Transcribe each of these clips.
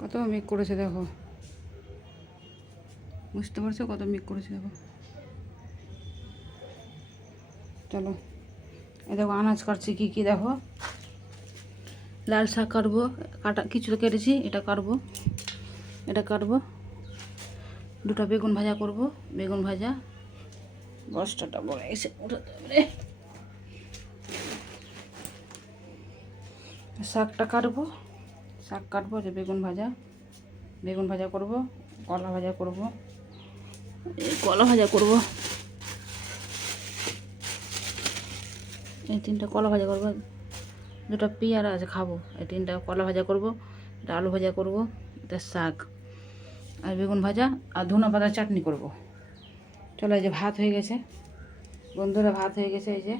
কত মেঘ করেছে দেখো। বুঝতে পারছ কত মেঘ করেছে দেখো। চলো। এই দেখো আনাজ কাটছি কী কী দেখো। লাল শাক কাটবো, কাটা কিছু তো কেটেছি, এটা কাটবো এটা কাটবো। দুটো বেগুন ভাজা করব, বেগুন ভাজা। বস্তাটা বড় এসে উঠাতে শাকটা কাটবো। শাক কাটবো, যে বেগুন ভাজা। বেগুন ভাজা করব, কলা ভাজা করব। এই কলা ভাজা করব। এই তিনটা কলা ভাজা করব। দুটো পেয়ারা আছে, খাব। এই তিনটা কলা ভাজা করব এটা আলু ভাজা করব এটা শাক। আর বেগুন ভাজা আর ধনে পাতা চাটনি করব। চলো এই যে ভাত হয়ে গেছে। বন্ধুরা, ভাত হয়ে গেছে, এই যে।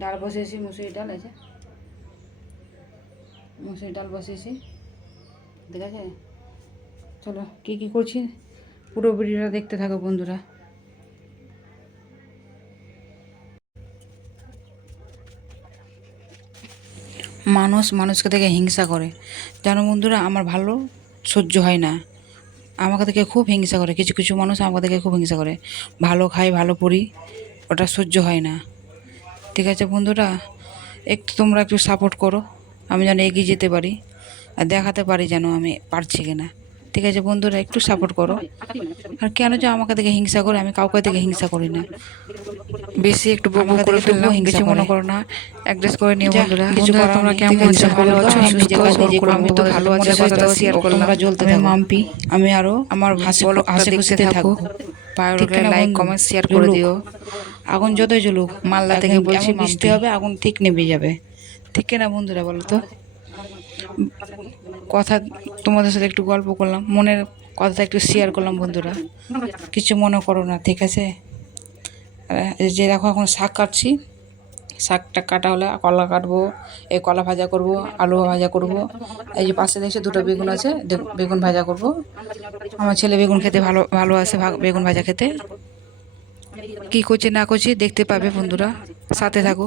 ডাল বসিয়েছি মুসুরি ডাল, এই যে। মুসুরি ডাল বসিয়েছি। ঠিক আছে? চলো, কী কী করছি? পুরো ভিডিওটা দেখতে থাকো বন্ধুরা। মানুষ মানুষকে দেখে হিংসা করে। যেন বন্ধুরা, আমার ভালো সহ্য হয় না। আমাকে থেকে খুব হিংসা করে। কিছু কিছু মানুষ আমাকে থেকে খুব হিংসা করে। ভালো খাই, ভালো পড়ি, ওটা সহ্য হয় না। ঠিক আছে বন্ধুরা? একটু তোমরা একটু সাপোর্ট করো। আমি যেন এগিয়ে যেতে পারি আর দেখাতে পারি যেন আমি পারছি কিনা। ঠিক আছে বন্ধুরা একটু সাপোর্ট করো। আর কেন যে আমাকে দেখে হিংসা করে আমি কাউকে দেখে হিংসা করি না। বেশি একটু বকা করে ফেলব হিংসা মনে করো না। অ্যাড্রেস করে নিও বন্ধুরা। কিছু তোমরা কেমন আছো? ভালো আছো? নিজে কাজ আমি তো ভালো আছি কথাটা শেয়ার করলাম। তোমরা জ্বলতে থাকো। মাম্পি আমি আরও আমার হাসি হাসি খুশিতে থাকো। পায়রকে লাইক কমেন্ট শেয়ার করে দিও। আগুন যতই জ্বলুক মালদা থেকে বলছি বৃষ্টি হবে আগুন ঠিক নেমে যাবে। ঠিক না বন্ধুরা বলো তো? কথা তোমাদের সাথে একটু গল্প করলাম, মনের কথাটা একটু শেয়ার করলাম বন্ধুরা। কিছু মনে করো না, ঠিক আছে? যে দেখো এখন শাক কাটছি, শাকটা কাটা হলে কলা কাটবো, এই কলা ভাজা করব, আলু ভাজা করব। এই যে পাশে দেখছে দুটো বেগুন আছে বেগুন ভাজা করব। আমার ছেলে বেগুন খেতে ভালো ভালো আছে বেগুন ভাজা খেতে। কি করছে না করছে দেখতে পাবে বন্ধুরা, সাথে থাকো।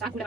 टाकून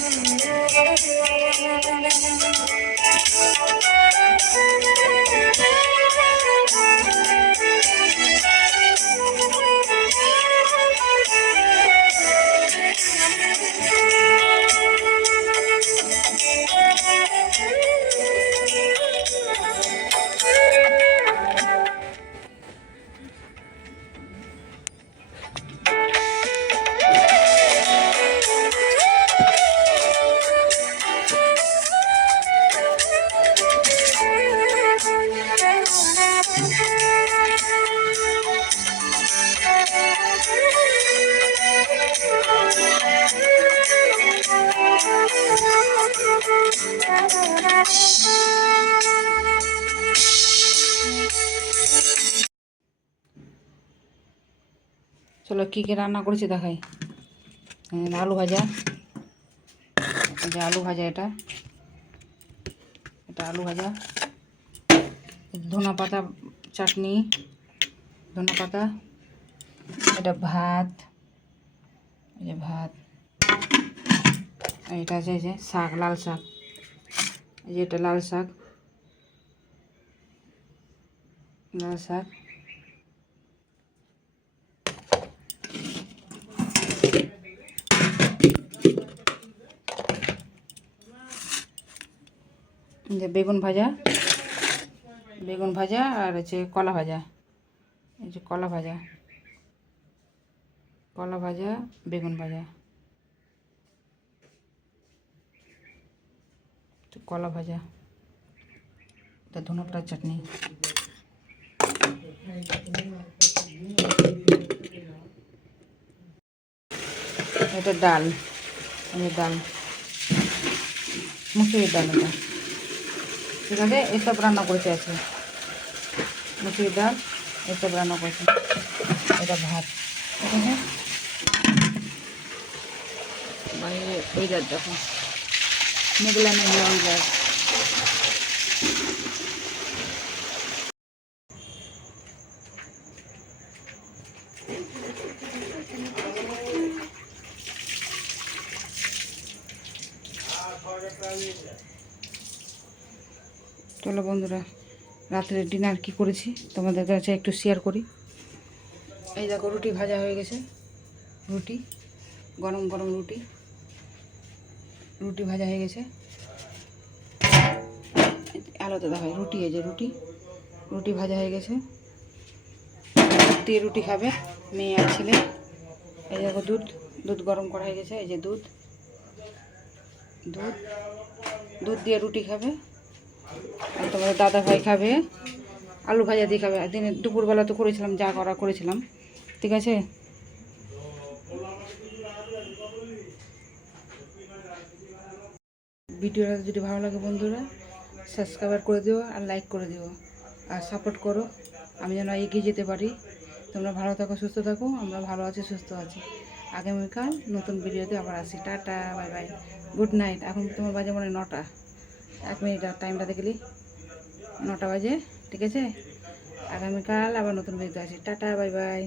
Thank you. চলো কী কী রান্না করেছি দেখাই। আলু ভাজা। যে আলু ভাজা এটা। এটা আলু ভাজা। ধনা পাতা চাটনি। ধনা পাতা। এটা ভাত। এই যে ভাত। এটা আছে যে শাক, লাল শাক। এই যে এটা লাল শাক। লাল শাক। যে বেগুন ভাজা বেগুন ভাজা আর হচ্ছে কলা ভাজা। এই যে কলা ভাজা কলা ভাজা, বেগুন ভাজা। কলা ভাজা, এটা ধনে পাতার চাটনি। এটা ডাল ডাল। মুসুরির ডাল এটা। আছে এসব রান্না করেছে আছে মুসুরির ডাল, এসব রান্না করেছে। এটা ভাত। ঠিক আছে বাইরে ওয়েদার দেখো, মেঘলা মেঘলা ওয়েদার চলো বন্ধুরা রাত্রে ডিনার কি করেছি তোমাদের কাছে একটু শেয়ার করি। এই দেখো, রুটি ভাজা হয়ে গেছে। রুটি, গরম গরম রুটি। রুটি ভাজা হয়ে গেছে। আলাদা দেখা, রুটি, এই যে রুটি। রুটি ভাজা হয়ে গেছে। দিয়ে রুটি খাবে মেয়ে আর ছেলে। এই দেখো, দুধ দুধ গরম করা হয়ে গেছে, এই যে দুধ। দুধ দুধ দিয়ে রুটি খাবে। আর তোমার দাদা ভাই খাবে, আলু ভাজা দিয়ে খাবে। দিনে দুপুরবেলা তো করেছিলাম, যা করা করেছিলাম। ঠিক আছে? ভিডিওটা যদি ভালো লাগে বন্ধুরা সাবস্ক্রাইব করে দিও আর লাইক করে দিও। আর সাপোর্ট করো, আমি যেন এগিয়ে যেতে পারি। তোমরা ভালো থাকো, সুস্থ থাকো, আমরা ভালো আছি, সুস্থ আছি। আগামীকাল নতুন ভিডিওতে আবার আসি। Tata, bye bye. Good night এখন তোমার বাজে মনে নটা। এক মিনিট টাইমটা দেখলি নটা বাজে, ঠিক আছে? আগামীকাল আবার নতুন ভিডিও আসি। Tata bye by